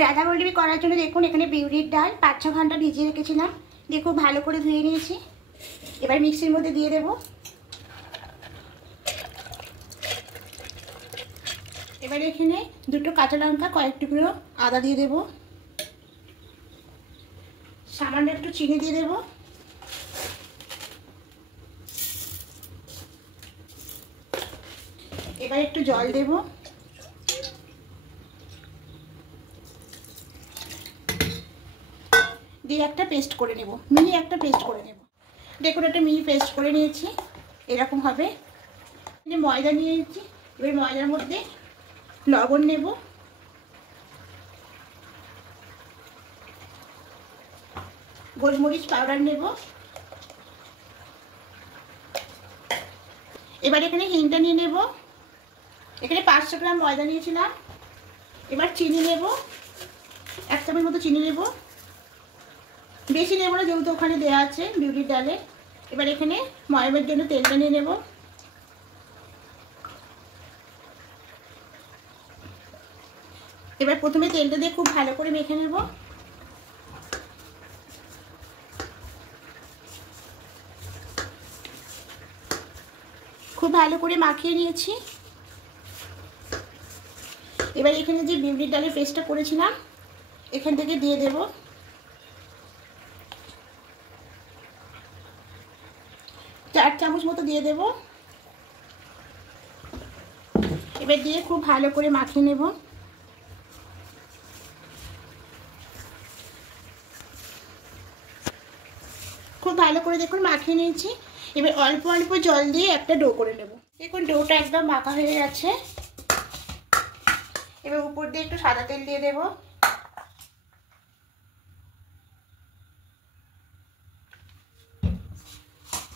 রাধা বল্লভী করার জন্য দেখুন এখানে বিউলির ডাল 5-6 ঘন্টা ভিজিয়ে রেখেছিলাম। দেখুন ভালো করে ধুয়ে নিয়েছি। এবার মিক্সির মধ্যে দিয়ে দেব। এবার এখানে 2টো কাঁচা লঙ্কা, কয়েক টুকরো আদা দিয়ে দেব। সামান্য একটু চিনি দিয়ে দেব। এবার একটু জল দেব। দিয়ে একটা পেস্ট করে নেব, মিহি একটা পেস্ট করে নেব। দেখুন একটা মিহি পেস্ট করে নিয়েছি, এরকম হবে। ময়দা নিয়ে নিয়েছি। এবার ময়দার মধ্যে লবণ নেব, গোলমরিচ পাউডার নেব। এবার এখানে হিংটা নিয়ে নেব। এখানে 500 গ্রাম ময়দা নিয়েছিলাম। এবার চিনি নেব, 1 চামচ মতো চিনি নেব। বেশি নেব না, যেহেতু ওখানে দেওয়া আছে বিউলির ডালে। এবার এখানে ময়ামের জন্য তেলটা নিয়ে নেব। এবার প্রথমে তেলটা দিয়ে খুব ভালো করে মেখে নেব। খুব ভালো করে মাখিয়ে নিয়েছি। এবার এখানে যে বিউলির ডালের পেস্টটা করেছিলাম এখান থেকে দিয়ে দেব। চার চামচ মতো দিয়ে দেব। এবার দিয়ে খুব ভালো করে মাখিয়ে নেব। খুব ভালো করে দেখুন মাখিয়ে নিয়েছি। এবার অল্প অল্প জল দিয়ে একটা ডো করে নেব। দেখুন ডোটা একদম মাখা হয়ে গেছে। এবার উপর দিয়ে একটু সাদা তেল দিয়ে দেব।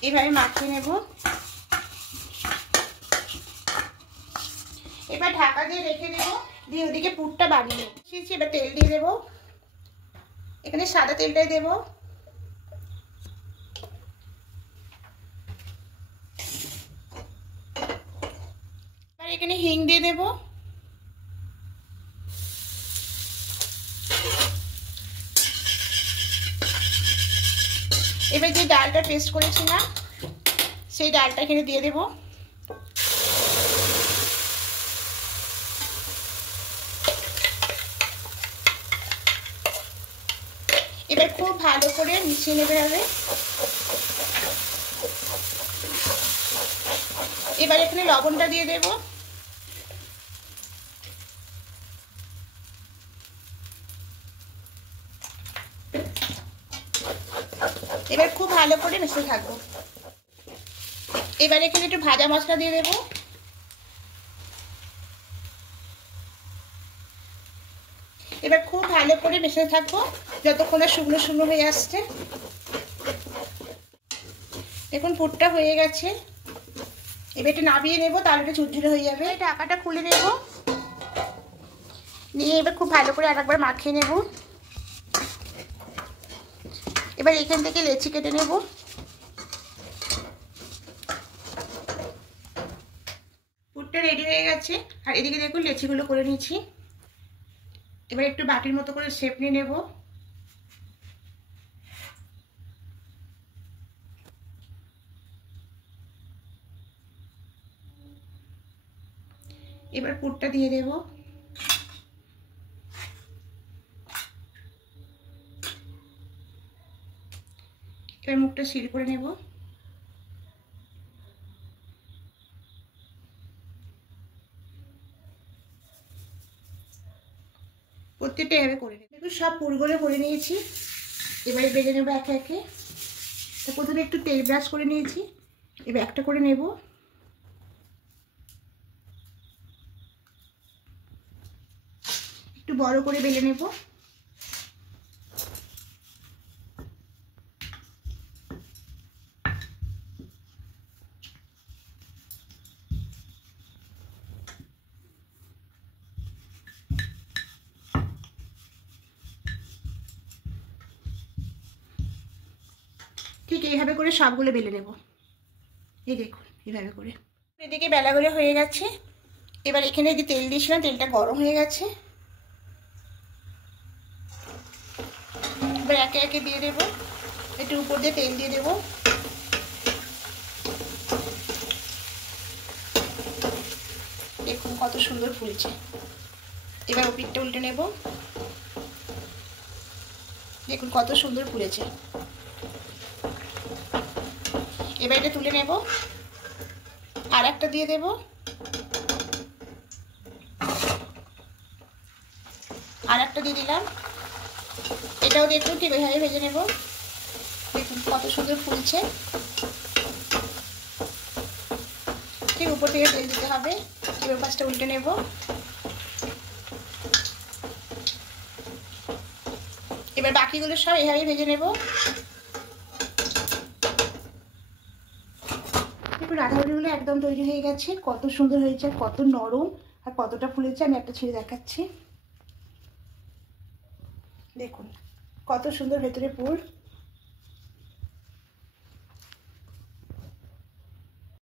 এভাবে মাখিয়ে নেব। এবার ঢাকা দিয়ে রেখে দেব, দিয়ে ওদিকে পুরটা বানিয়ে নেব। এবার তেল দিয়ে দেব, এখানে সাদা তেলটাই দেব। এবার এখানে হিং দিয়ে দেব। এবার যে ডালটা পেস্ট করেছিলাম সেই ডালটা এখানে দিয়ে দেব। এবার খুব ভালো করে মিশিয়ে নেবে হবে। এবার এখানে লবণটা দিয়ে দেব। এবার খুব ভালো করে মিশতে থাকবো। এবার এখানে একটু ভাজা মশলা দিয়ে দেব। এবার খুব ভালো করে মিশতে থাকবো যতক্ষণ না শুকনো শুকনো হয়ে আসছে। দেখুন পুরটা হয়ে গেছে। এবার এটা নামিয়ে নেব, তাহলে এটা ঝুরঝুরে হয়ে যাবে। ঢাকাটা খুলে নেব, নিয়ে এবার খুব ভালো করে আরেকবার মাখিয়ে নেব। এবার এখান থেকে লেচি কেটে নেব। পুরটা রেডি হয়ে গেছে। আর এদিকে দেখুন লেচিগুলো করে নিয়েছি। এবার একটু বাটির মতো করে শেপ নিয়ে নেব। এবার পুরটা দিয়ে দেব। এবার মুখটা সিল করে নেব। প্রত্যেকটা এভাবে করে নেব। দেখুন সব পুরগুলো করে নিয়েছি। এবারে বেজে নেবো একে একে। তো প্রথমে একটু তেল ব্রাশ করে নিয়েছি, এবার একটা করে নেব। একটু বড় করে বেলে নেব। ঠিক এইভাবে করে সবগুলো বেলে নেব। এই দেখুন এইভাবে করে। এদিকে বেলাগুলো হয়ে গেছে। এবার এখানে যে তেল দিয়েছিলাম তেলটা গরম হয়ে গেছে। এবার একে একে দিয়ে দেবো, একটু উপর দিয়ে তেল দিয়ে দেবো। দেখুন কত সুন্দর ফুলছে। এবার ওপিঠটা উল্টে নেব। দেখুন কত সুন্দর ফুলেছে। এবার এটা তুলে নেব, আর একটা দিয়ে দেব, আর একটা দিয়ে দিলাম। এটাও দেখুন ঠিক ওইভাবে ভেজে নেব। দেখুন কত সুন্দর ফুলছে। ঠিক উপর থেকে তেল দিতে হবে। এবার পাঁচটা উল্টে নেব। এবার বাকিগুলো সব এভাবেই ভেজে নেব। দেখুন রাধাবাড়িগুলো একদম তৈরি হয়ে গেছে। কত সুন্দর হয়েছে, কত নরম আর কতটা ফুলেছে। আমি একটা ছিঁড়ে দেখাচ্ছি। দেখুন কত সুন্দর ভেতরে পুর।